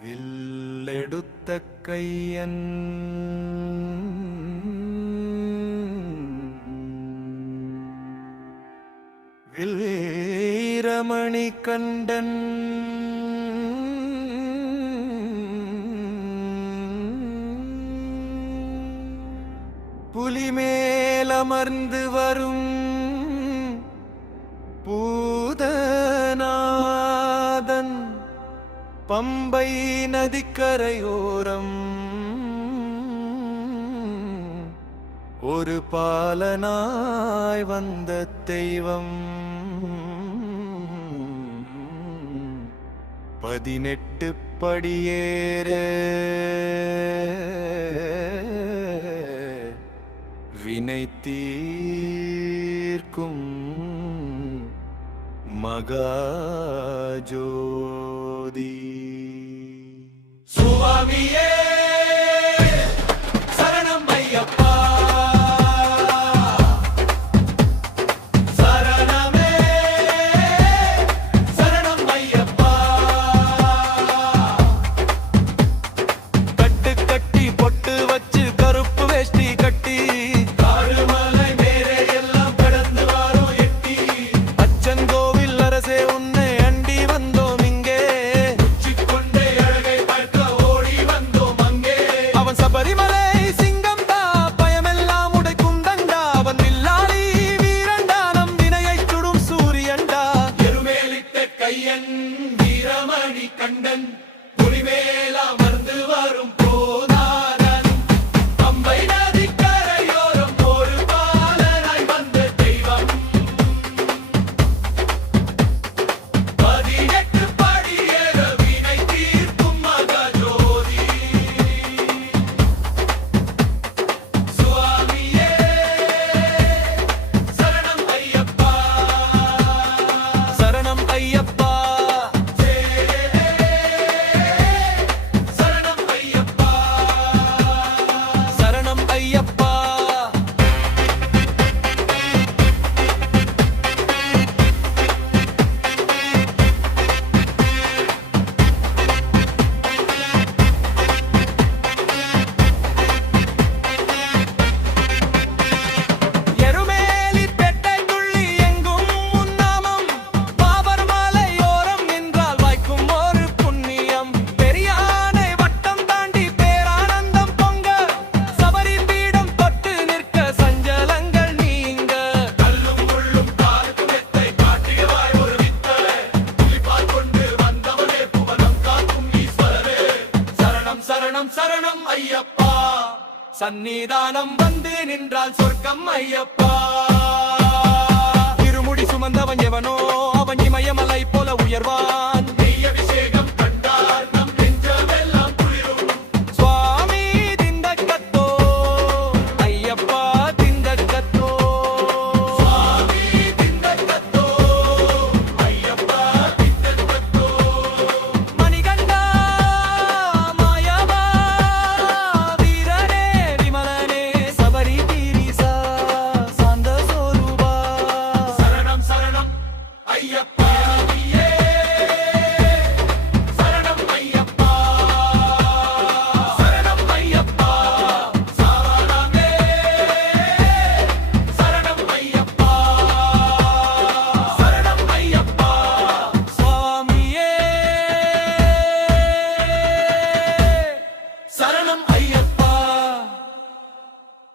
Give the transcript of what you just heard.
வில்லெடுத்த கையன் வீரமணி கண்டன் புலிமேலமர்ந்து வரும் பூதநாதன் பம்பை நதிக்கரையோரம் ஒரு பாலனாய் வந்த தெய்வம் 18 படியேற வினை தீர்க்கும் மகாஜோதி சுவாமியே சரணம் ஐயப்பா சரணமே சரணம் ஐயப்பா கட்டு கட்டி பொட்டு வச்சு கருப்பு வேஷ்டி கட்டி காடுமலை மேலே எல்லாம் கடந்து வாரோம் எட்டி அச்சங்கோவில் அரசே உன்னை அண்டி வந்தோம் இங்கே உச்சிக்கொண்டே அழகை பார்க்க ஓடி வந்தோம் அங்கே அவன் சபரிமலை சிங்கம் தா பயமெல்லாம் உடைக்கும் தண்டா அவன் வில்லாளி வீரண்டா நம் வினையை சுடும் சூரியண்டா எருமேலிட்ட கையன் வீரமணி கண்டன் புலிமேல் அமர்ந்து வரும் போதாரன் பம்பை நதிக்கரையோரம் ஒரு பாலனாய் வந்த தெய்வம் 18 படியேற வினை தீர்க்கும் மகாஜோதி சுவாமியே சரணம் ஐயப்பா சரணம் ஐயப்பா சரணம் ஐயப்பா சரணம் ஐயப்பா எருமேலி பெட்டைக்குள்ளி எங்கும் உன்னாமம் பாபர் மலையோரம் நின்றால் வாய்க்கும் ஒரு புண்ணியம் பெரியானை வட்டம் தாண்டி பேரானந்தம் பொங்க சபரி பீடம் தொட்டு நிற்க சஞ்சலங்கள் நீங்க கல்லும் முள்ளும் காலுக்கு மெத்தை காட்டியவாய் ஒரு வித்தலை புலிபால் கொண்டு வந்தவனே புவனம் காக்கும் ஈஸ்வரரே சரணம் சரணம் சரணம் ஐயப்பா சந்நிதானம் வந்து நின்றால் சொர்க்கம் ஐயப்பா இருமுடி சுமந்தவன் எவனோ அவன் இமயமலை போல உயர்வா